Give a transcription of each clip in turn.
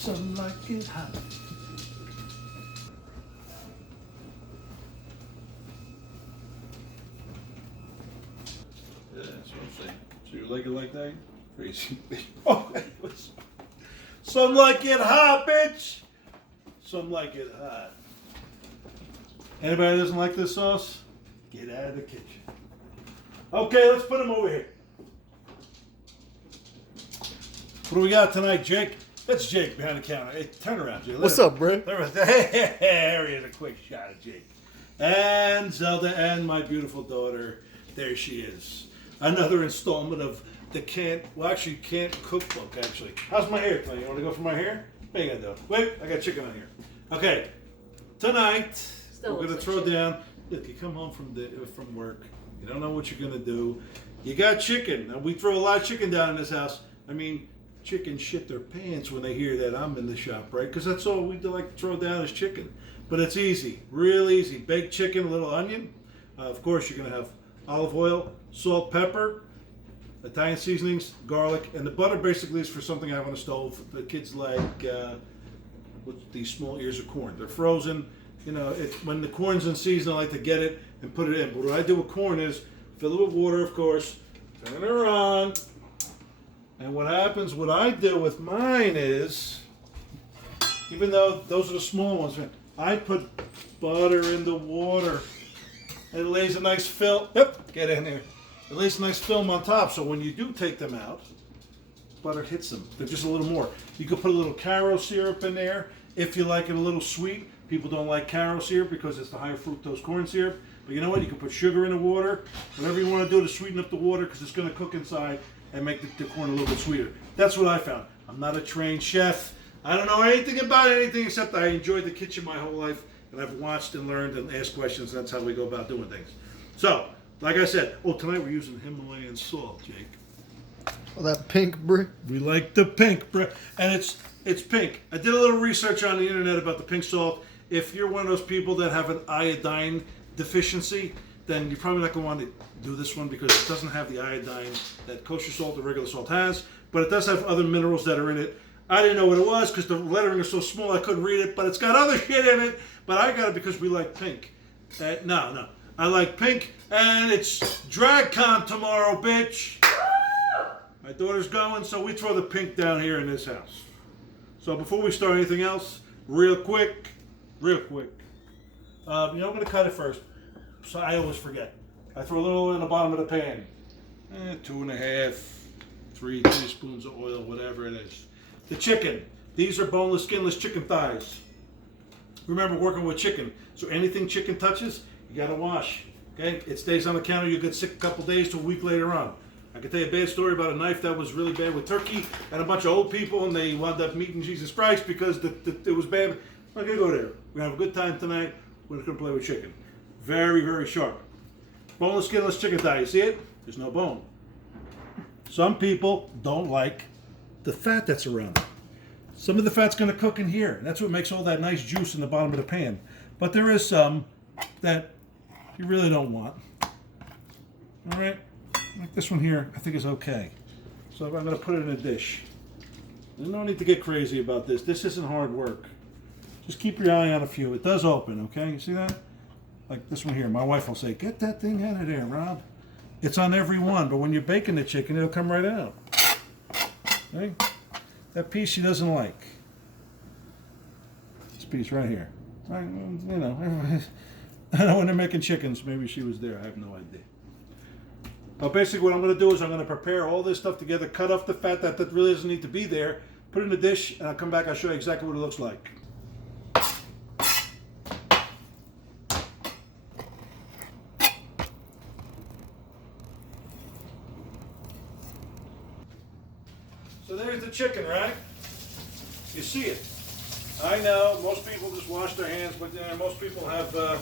Some like it hot. Yeah, that's what I'm saying. So you like it like that? Crazy. Oh, some like it hot, bitch. Some like it hot. Anybody that doesn't like this sauce? Get out of the kitchen. Okay, let's put them over here. What do we got tonight, Jake? That's Jake behind the counter. Hey, turn around, Jake. What's up, bro? There he is, a quick shot of Jake. And Zelda and my beautiful daughter. There she is. Another installment of the can't cookbook, actually. How's my hair tonight? You want to go for my hair? What you gonna do? Wait, I got chicken on here. Okay, tonight we're gonna throw down. Look, you come home from work. You don't know what you're gonna do. You got chicken. Now, we throw a lot of chicken down in this house. I mean, chickens shit their pants when they hear that I'm in the shop, right? Because that's all we like to throw down is chicken. But it's easy, real easy. Baked chicken, a little onion. Of course, you're gonna have olive oil, salt, pepper, Italian seasonings, garlic, and the butter basically is for something I have on the stove. The kids like with these small ears of corn. They're frozen. You know, when the corn's in season, I like to get it and put it in. But what I do with corn is fill it with water, of course, turn it on. And what happens, what I do with mine is, even though those are the small ones, I put butter in the water. And it lays a nice film. Yep, get in there. It lays a nice film on top, so when you do take them out, butter hits them. They're just a little more. You could put a little Caro syrup in there if you like it a little sweet. People don't like Caro syrup because it's the high fructose corn syrup. But you know what? You can put sugar in the water, whatever you want to do to sweeten up the water, because it's going to cook inside and make the corn a little bit sweeter. That's what I found. I'm not a trained chef. I don't know anything about anything except I enjoyed the kitchen my whole life, and I've watched and learned and asked questions. That's how we go about doing things. So, like I said, tonight we're using Himalayan salt, Jake. Oh, that pink, bro. We like the pink, bro. And it's pink. I did a little research on the internet about the pink salt. If you're one of those people that have an iodine deficiency, then you're probably not going to want to do this one because it doesn't have the iodine that kosher salt or regular salt has, but it does have other minerals that are in it. I didn't know what it was because the lettering is so small I couldn't read it, but it's got other shit in it. But I got it because we like pink. No. I like pink, and it's DragCon tomorrow, bitch. My daughter's going, so we throw the pink down here in this house. So before we start anything else, real quick. I'm going to cut it first. So I always forget. I throw a little in the bottom of the pan. 2.5, 3 teaspoons of oil, whatever it is. The chicken. These are boneless, skinless chicken thighs. Remember, working with chicken. So anything chicken touches, you got to wash. Okay? It stays on the counter. You get sick a couple days to a week later on. I can tell you a bad story about a knife that was really bad with turkey and a bunch of old people, and they wound up meeting Jesus Christ because it was bad. I'm not going to go there. We're going to have a good time tonight. We're just going to play with chicken. Very, very sharp. Boneless, skinless chicken thigh. You see it? There's no bone. Some people don't like the fat that's around it. Some of the fat's going to cook in here. And that's what makes all that nice juice in the bottom of the pan. But there is some that you really don't want. All right? Like this one here, I think is okay. So I'm going to put it in a dish. There's no need to get crazy about this. This isn't hard work. Just keep your eye on a few. It does open, okay? You see that? Like this one here. My wife will say, get that thing out of there, Rob. It's on every one, but when you're baking the chicken, it'll come right out. Okay? That piece she doesn't like. This piece right here. I know when they're making chickens, maybe she was there. I have no idea. But basically what I'm going to do is I'm going to prepare all this stuff together, cut off the fat that really doesn't need to be there, put it in a dish, and I'll come back, I'll show you exactly what it looks like. So there's the chicken, right? You see it. I know, most people just wash their hands, but most people have a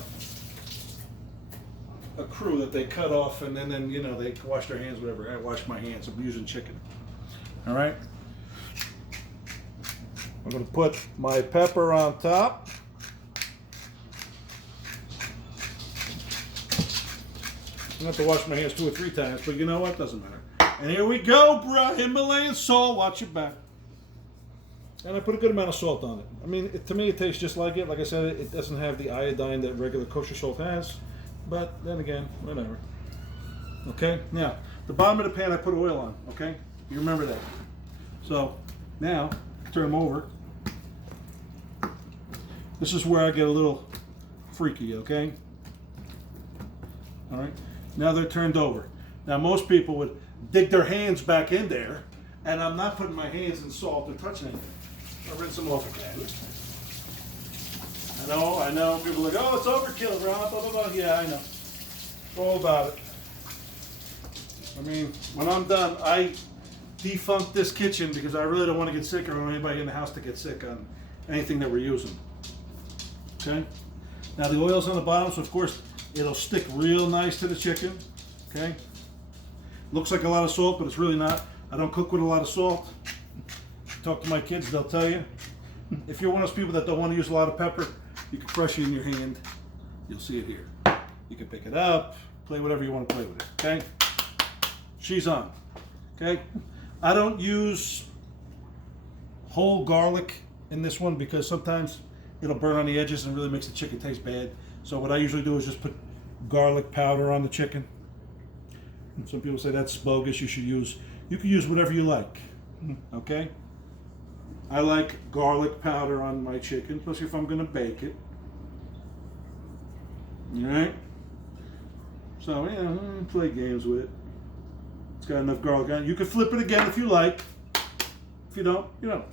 crew that they cut off and then they wash their hands, whatever. I wash my hands. I'm using chicken. All right. I'm going to put my pepper on top. I have to wash my hands 2 or 3 times, but you know what? Doesn't matter. And here we go, bro. Himalayan salt. Watch your back. And I put a good amount of salt on it. I mean, to me, it tastes just like it. Like I said, it doesn't have the iodine that regular kosher salt has. But then again, whatever. Okay, now, the bottom of the pan I put oil on, okay? You remember that. So, now, turn them over. This is where I get a little freaky, okay? All right, now they're turned over. Now, most people would dig their hands back in there, and I'm not putting my hands in salt or touching anything. I'll rinse them off again. I know, people are like, oh, it's overkill, Rob, blah, blah, blah. Yeah, I know. It's all about it. I mean, when I'm done, I defunct this kitchen because I really don't want to get sick or want anybody in the house to get sick on anything that we're using. Okay? Now the oil's on the bottom, so of course it'll stick real nice to the chicken. Okay? Looks like a lot of salt, but it's really not. I don't cook with a lot of salt. Talk to my kids, they'll tell you. If you're one of those people that don't want to use a lot of pepper, you can crush it in your hand. You'll see it here. You can pick it up, play whatever you want to play with it. Okay? She's on. Okay? I don't use whole garlic in this one because sometimes it'll burn on the edges and really makes the chicken taste bad. So what I usually do is just put garlic powder on the chicken. And some people say that's bogus. You can use whatever you like. Okay? I like garlic powder on my chicken, especially if I'm going to bake it. Alright? So, yeah, play games with it. It's got enough garlic on it. You can flip it again if you like. If you don't, you don't.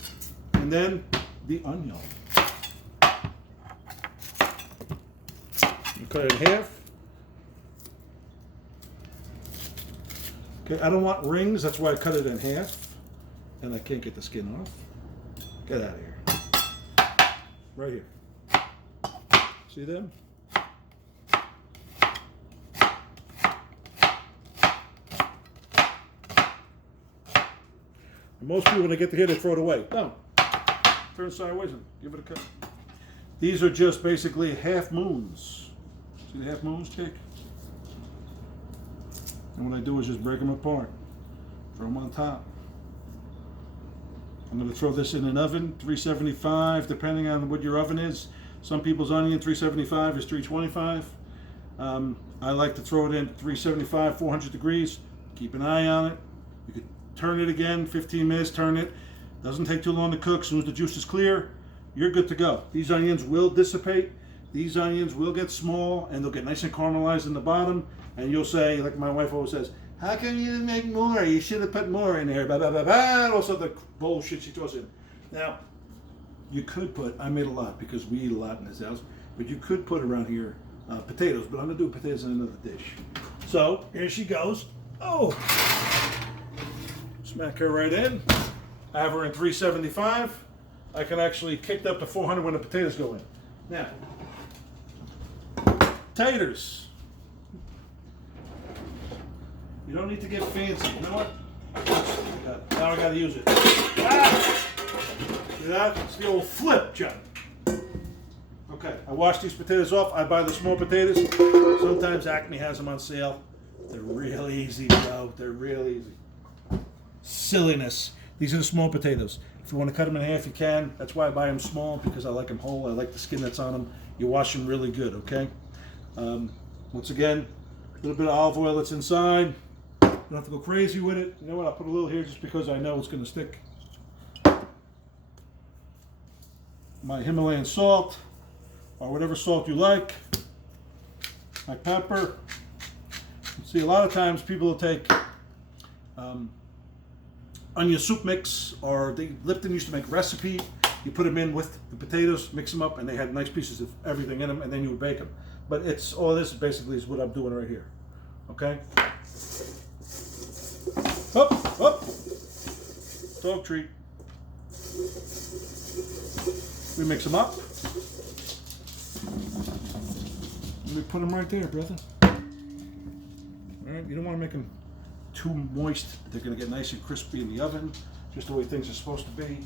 And then the onion. You cut it in half. Okay, I don't want rings, that's why I cut it in half. And I can't get the skin off. Get out of here. Right here. See them? Most people, when they get to here, they throw it away. No. Turn sideways and give it a cut. These are just basically half moons. See the half moons, Jake? And what I do is just break them apart. Throw them on top. I'm going to throw this in an oven, 375, depending on what your oven is. Some people's onion, 375 is 325. I like to throw it in 375, 400 degrees. Keep an eye on it. You could turn it again, 15 minutes, turn it. Doesn't take too long to cook. As soon as the juice is clear, you're good to go. These onions will dissipate. These onions will get small and they'll get nice and caramelized in the bottom. And you'll say, like my wife always says, how can you make more? You should have put more in there. Blah, blah, blah, blah. And also the bullshit she throws in. Now, you could put, I made a lot because we eat a lot in this house, but you could put around here potatoes, but I'm going to do potatoes in another dish. So, here she goes. Oh! Smack her right in. I have her in 375. I can actually kick up to 400 when the potatoes go in. Now, taters. You don't need to get fancy. You know what? Now I got to use it. Ah! See that? It's the old flip, John. Okay, I wash these potatoes off. I buy the small potatoes. Sometimes Acme has them on sale. They're real easy, bro. They're real easy. Silliness. These are the small potatoes. If you want to cut them in half, you can. That's why I buy them small, because I like them whole. I like the skin that's on them. You wash them really good, okay? Once again, a little bit of olive oil that's inside. Don't have to go crazy with it. You know what? I'll put a little here just because I know it's going to stick. My Himalayan salt, or whatever salt you like. My pepper. See, a lot of times people will take onion soup mix, or Lipton used to make recipe. You put them in with the potatoes, mix them up, and they had nice pieces of everything in them, and then you would bake them. But it's all this basically is what I'm doing right here. Okay? Up, up. Dog treat. We mix them up. We put them right there, brother. All right, you don't want to make them too moist. They're going to get nice and crispy in the oven, just the way things are supposed to be.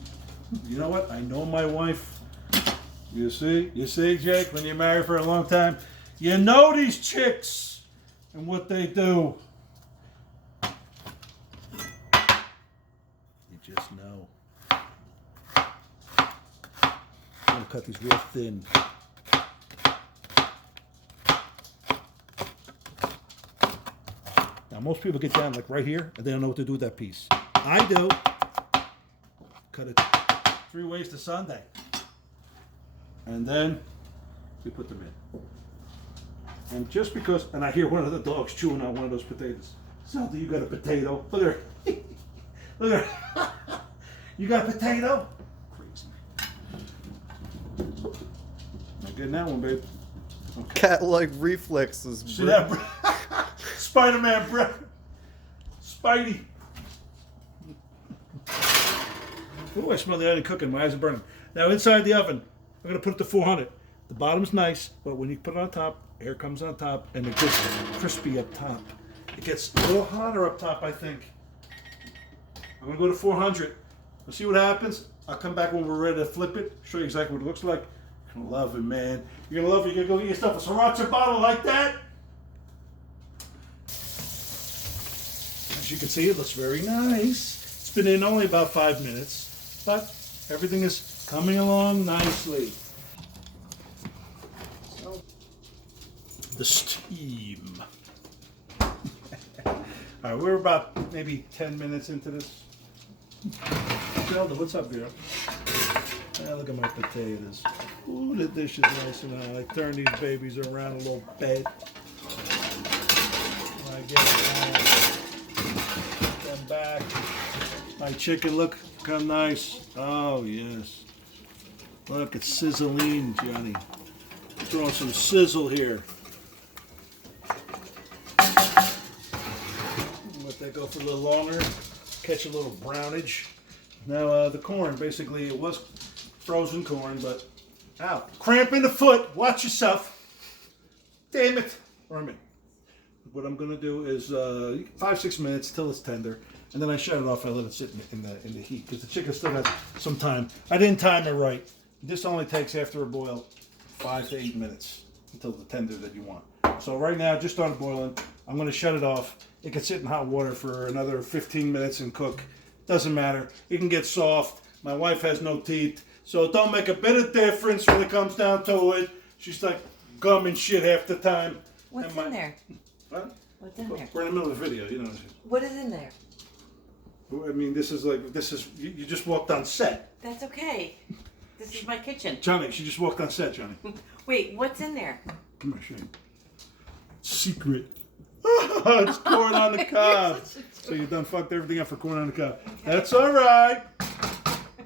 You know what? I know my wife. You see, Jake, when you're married for a long time, you know these chicks and what they do. You just know. cut these real thin. Now, most people get down like right here, and they don't know what to do with that piece. I do. Cut it 3 ways to Sunday. And then we put them in. And just because, and I hear one of the dogs chewing on one of those potatoes. Zelda, you got a potato. Look at her. Look at her. You got a potato? Crazy. Not getting that one, babe. Okay. Cat-like reflexes, See Brick. that, bro? Spider-Man, bro. Spidey. Ooh, I smell the onion cooking. My eyes are burning. Now, inside the oven, I'm going to put it to 400. The bottom's nice, but when you put it on top, air comes on top, and it gets crispy up top. It gets a little hotter up top, I think. I'm going to go to 400. We'll see what happens. I'll come back when we're ready to flip it, show you exactly what it looks like. You're going to love it, man. You're going to love it. You're going to go get yourself a sriracha bottle like that. As you can see, it looks very nice. It's been in only about 5 minutes, but everything is coming along nicely. So, the steam. All right, we're about maybe 10 minutes into this. Zelda, what's up, girl? Ah, look at my potatoes. Ooh, the dish is nice and I turn these babies around a little bit. I get them back. My chicken, look how nice. Oh, yes. Look, it's sizzling, Johnny. Throwing some sizzle here. Let that go for a little longer. Catch a little brownage. Now, the corn, basically, it was frozen corn, but ow, cramp in the foot. Watch yourself. Damn it. What I'm going to do is 5-6 minutes till it's tender, and then I shut it off. I let it sit in the heat because the chicken still got some time. I didn't time it right. This only takes, after a boil, 5 to 8 minutes until the tender that you want. So right now, it just started boiling. I'm going to shut it off. It can sit in hot water for another 15 minutes and cook. Doesn't matter. It can get soft. My wife has no teeth, so it don't make a bit of difference when it comes down to it. She's like gum and shit half the time. What's in there? What? What's in there? We're in the middle of the video, you know. What is in there? I mean, this is you just walked on set. That's okay. This is my kitchen. Johnny, she just walked on set, Johnny. Wait, what's in there? Come on, Shane. Secret. It's corn on the cob. So you done fucked everything up for corn on the cob. Okay. That's all right.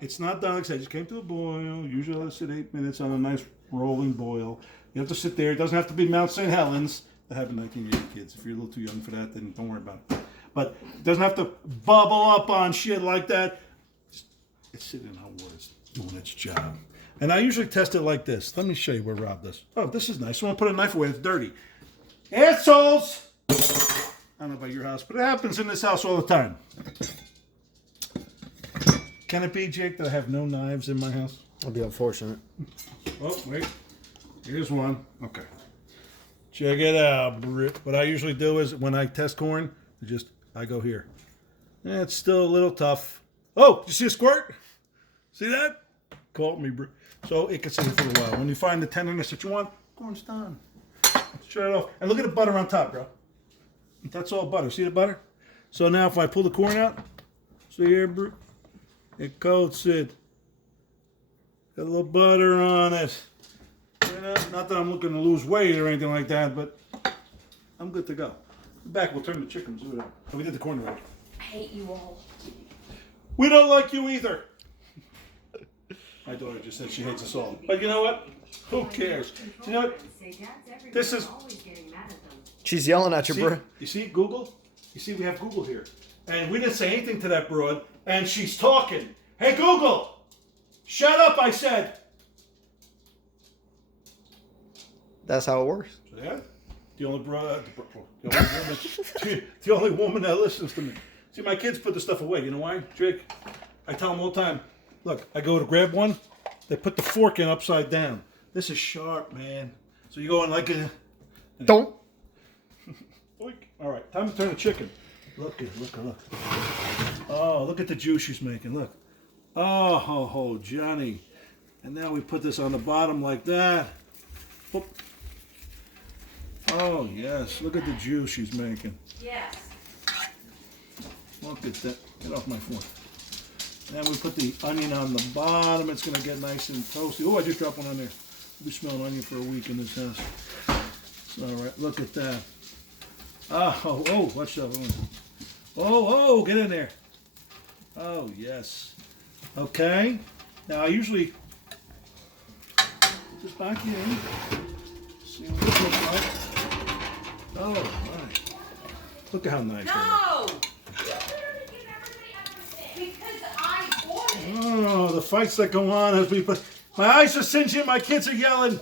It's not done. Like I said, it just came to a boil. Usually I sit 8 minutes on a nice rolling boil. You have to sit there. It doesn't have to be Mount St. Helens. They have 1980 kids. If you're a little too young for that, then don't worry about it. But it doesn't have to bubble up on shit like that. It's sitting in hot water. It's doing its job. And I usually test it like this. Let me show you where Rob does. Oh, this is nice. I want to put a knife away. It's dirty. Assholes! I don't know about your house, but it happens in this house all the time. Can it be, Jake, that I have no knives in my house? That'd be unfortunate. Oh, wait. Here's one. Okay. Check it out, Brit. What I usually do is when I test corn, I go here. It's still a little tough. Oh, did you see a squirt? See that? Caught me, Brit. So it can sit here for a while. When you find the tenderness that you want, corn's done. Shut it off. And look at the butter on top, bro. That's all butter. See the butter? So now if I pull the corn out, see here, bro? It coats it. Got a little butter on it. You know, not that I'm looking to lose weight or anything like that, but I'm good to go. Back, we'll turn the chickens. Oh, we did the corn already. I hate you all. We don't like you either. My daughter just said she hates us all. But you know what? Who cares? Do you know what? This is... She's yelling at you, bro. You see Google? You see we have Google here. And we didn't say anything to that broad, and she's talking. Hey, Google! Shut up, I said! That's how it works. Yeah? The only the only woman that listens to me. See, my kids put the stuff away. You know why, Jake? I tell them all the time, look, I go to grab one, they put the fork in upside down. This is sharp, man. So you go in like a... Don't. All right, time to turn the chicken. Look. Oh, look at the juice she's making. Look. Oh, Johnny. And now we put this on the bottom like that. Whoop. Oh, yes. Look at the juice she's making. Yes. Look at that. Get off my phone. Then we put the onion on the bottom. It's going to get nice and toasty. Oh, I just dropped one on there. We'll be smelling onion for a week in this house. All right, look at that. Oh, watch that one. Oh, get in there. Oh, yes. Okay. Now, I usually just back in. See what it looks like. Oh, my. Look at how nice that is. No! Because I bought it. Oh, the fights that go on as we put. My eyes are singeing. My kids are yelling.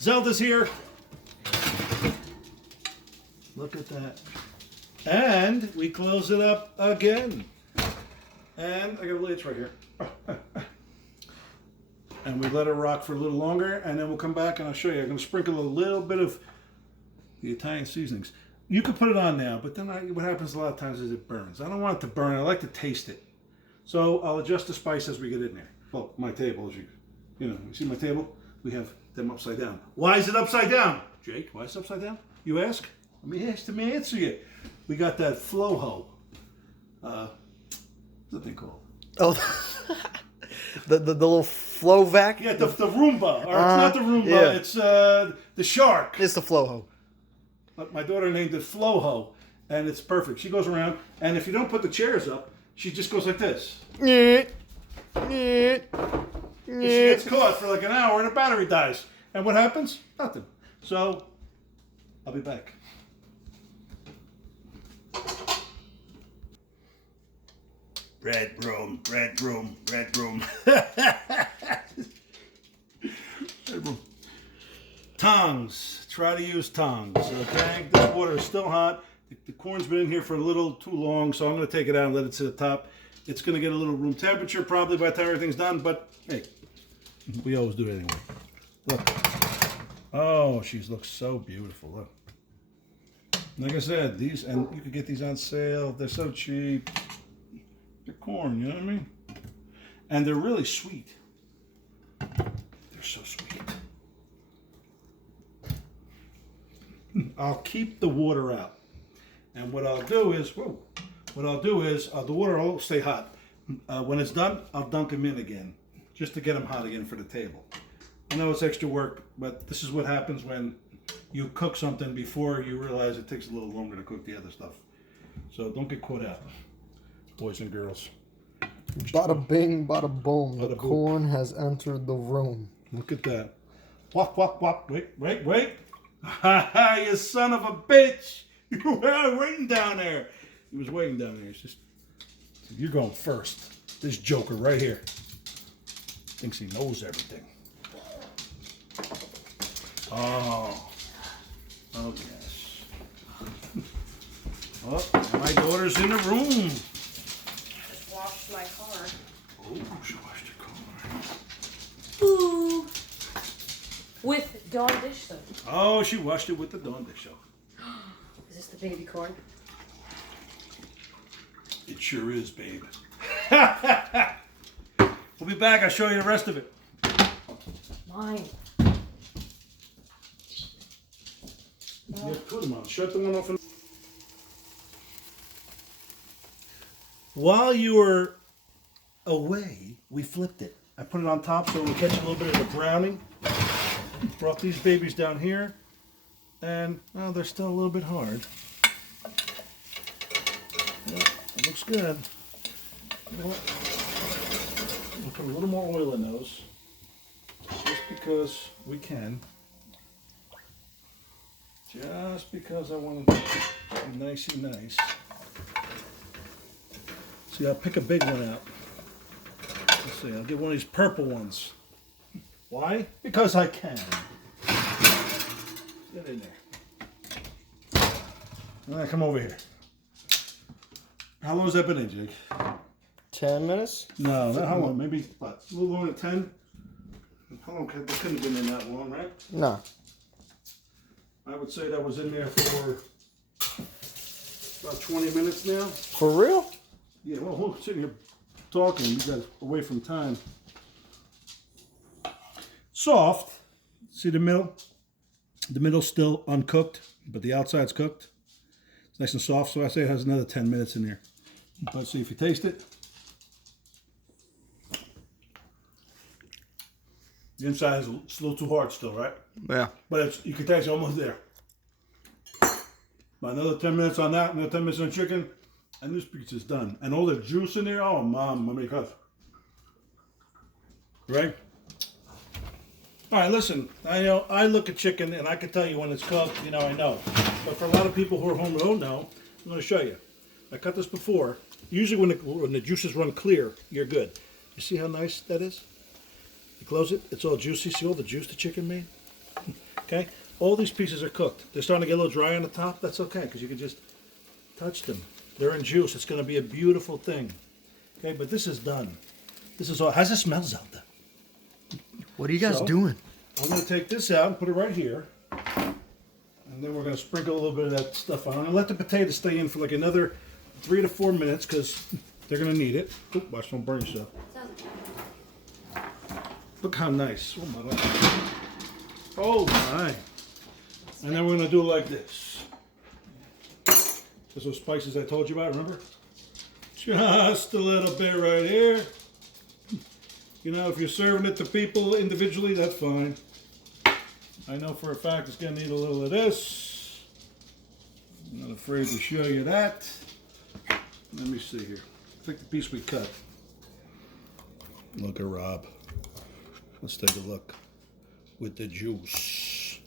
Zelda's here. Look at that. And we close it up again. And I got lids right here. And we let it rock for a little longer, and then we'll come back and I'll show you. I'm going to sprinkle a little bit of the Italian seasonings. You can put it on now, but then what happens a lot of times is it burns. I don't want it to burn. I like to taste it. So I'll adjust the spice as we get in there. Well, my table, as you see my table? We have them upside down. Why is it upside down? Jake, why is it upside down? You ask? Let me answer you. We got that flow-ho. What's that thing called? Oh, the little flow vac? Yeah, the Roomba. Or it's not the Roomba, yeah. It's the Shark. It's the flow ho. My daughter named it Flow-ho, and it's perfect. She goes around, and if you don't put the chairs up, she just goes like this. And she gets caught for like an hour, and the battery dies. And what happens? Nothing. So, I'll be back. Red room, red room, red room. Red room. Tongs. Try to use tongs, okay? This water is still hot. The corn's been in here for a little too long, so I'm going to take it out and let it sit at the top. It's going to get a little room temperature probably by the time everything's done, but hey, we always do it anyway. Look. Oh, she looks so beautiful. Look. Like I said, these, and you can get these on sale. They're so cheap. They're corn, you know what I mean? And they're really sweet. They're so sweet. I'll keep the water out. And what I'll do is, the water will stay hot. When it's done, I'll dunk them in again, just to get them hot again for the table. I know it's extra work, but this is what happens when you cook something before you realize it takes a little longer to cook the other stuff. So don't get caught out, boys and girls. Bada bing, bada boom. Bada The boom. corn has entered the room. Look at that. Wop, wop, wop. Wait. Ha ha, you son of a bitch. You were waiting down there. He was waiting down there. It's just, you're going first. This joker right here thinks he knows everything. Oh yes. Oh, my daughter's in the room. Just washed my car. Oh, she washed her car. Ooh. With Dawn dish soap. Oh, she washed it with the Dawn dish soap. Is this the baby corn? It sure is, babe. We'll be back. I'll show you the rest of it. Mine. Yeah, put them on. Shut the one off. While you were away, we flipped it. I put it on top so we catch a little bit of the browning. Brought these babies down here, and well, they're still a little bit hard. Yeah, it looks good. We'll put a little more oil in those, just because we can. Just because I want them to be nice and nice. See, I'll pick a big one out. Let's see, I'll get one of these purple ones. Why? Because I can. Get in there. All right, come over here. How long has that been in, Jake? 10 minutes? No, not how long? Maybe what, a little longer than 10? How long? That couldn't have been in that long, right? No. I would say that was in there for about 20 minutes now. For real? Yeah, well, we're sitting here talking. We got away from time. soft. See the middle? The middle's still uncooked, but the outside's cooked. It's nice and soft, so I say it has another 10 minutes in there. But see if you taste it. The inside is a little too hard still, right? Yeah. But you can taste it's almost there. About another 10 minutes on that, another 10 minutes on chicken, and this pizza's done. And all the juice in there, oh, mom, how many cups? Right? All right, listen, I look at chicken and I can tell you when it's cooked, I know. But for a lot of people who are home who don't know, I'm going to show you. I cut this before. Usually when the juices run clear, you're good. You see how nice that is? You close it, it's all juicy. See all the juice the chicken made? Okay? All these pieces are cooked. They're starting to get a little dry on the top. That's okay, because you can just touch them. They're in juice. It's going to be a beautiful thing. Okay, but this is done. This is all. How's it smell, Zelda? What are you guys doing? I'm going to take this out and put it right here. And then we're going to sprinkle a little bit of that stuff on. And let the potatoes stay in for like another 3 to 4 minutes because they're going to need it. Oop, watch, don't burn yourself. Look how nice. Oh my God. Oh my. And then we're going to do it like this. There's those spices I told you about, remember? Just a little bit right here. If you're serving it to people individually, that's fine. I know for a fact it's going to need a little of this. I'm not afraid to show you that. Let me see here. Take the piece we cut. Look at Rob. Let's take a look with the juice.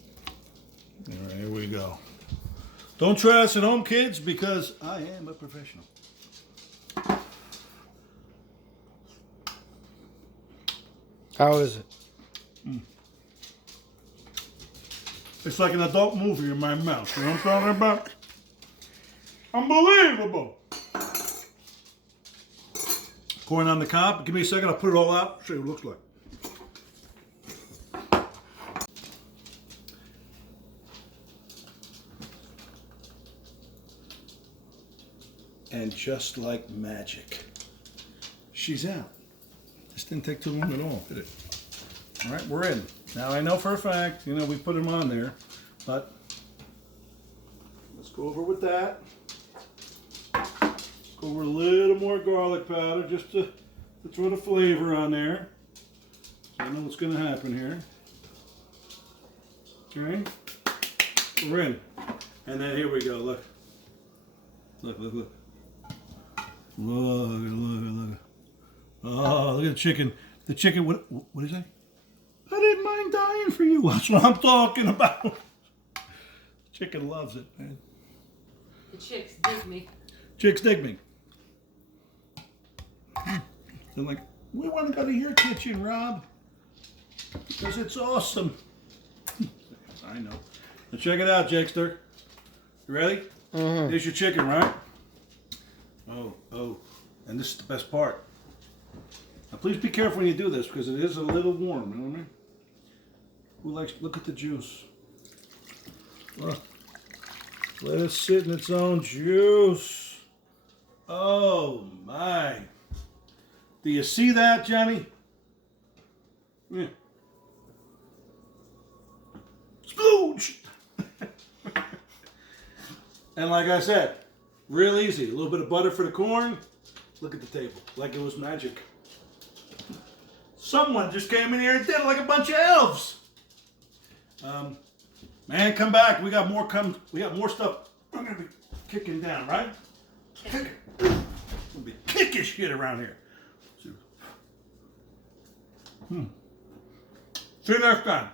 All right, here we go. Don't try this at home, kids, because I am a professional. How is it? It's like an adult movie in my mouth. You know what I'm talking about? Unbelievable. Corn on the cob. Give me a second. I'll put it all out. Show you what it looks like. And just like magic, she's out. This didn't take too long at all, did it? All right, we're in. Now I know for a fact, we put them on there, but let's go over with that. Let's go over a little more garlic powder just to throw the flavor on there. So I know what's going to happen here. Okay, we're in. And then here we go, look. Look. Look. Oh, look at the chicken. The chicken, what did he say? I didn't mind dying for you. That's what I'm talking about. Chicken loves it, man. The chicks dig me. Chicks dig me. They're like, we want to go to your kitchen, Rob. Because it's awesome. I know. Now check it out, Jakester. You ready? Mm-hmm. Here's your chicken, right? Oh. And this is the best part. Now please be careful when you do this because it is a little warm, you know what I mean? Look at the juice. Look. Let it sit in its own juice. Oh my. Do you see that, Johnny? Yeah. Splooge! And like I said, real easy. A little bit of butter for the corn. Look at the table, like it was magic. Someone just came in here and did it like a bunch of elves. Man, come back. We got more stuff. We're gonna be kicking down, right? We're gonna be kicking shit around here. See you next time.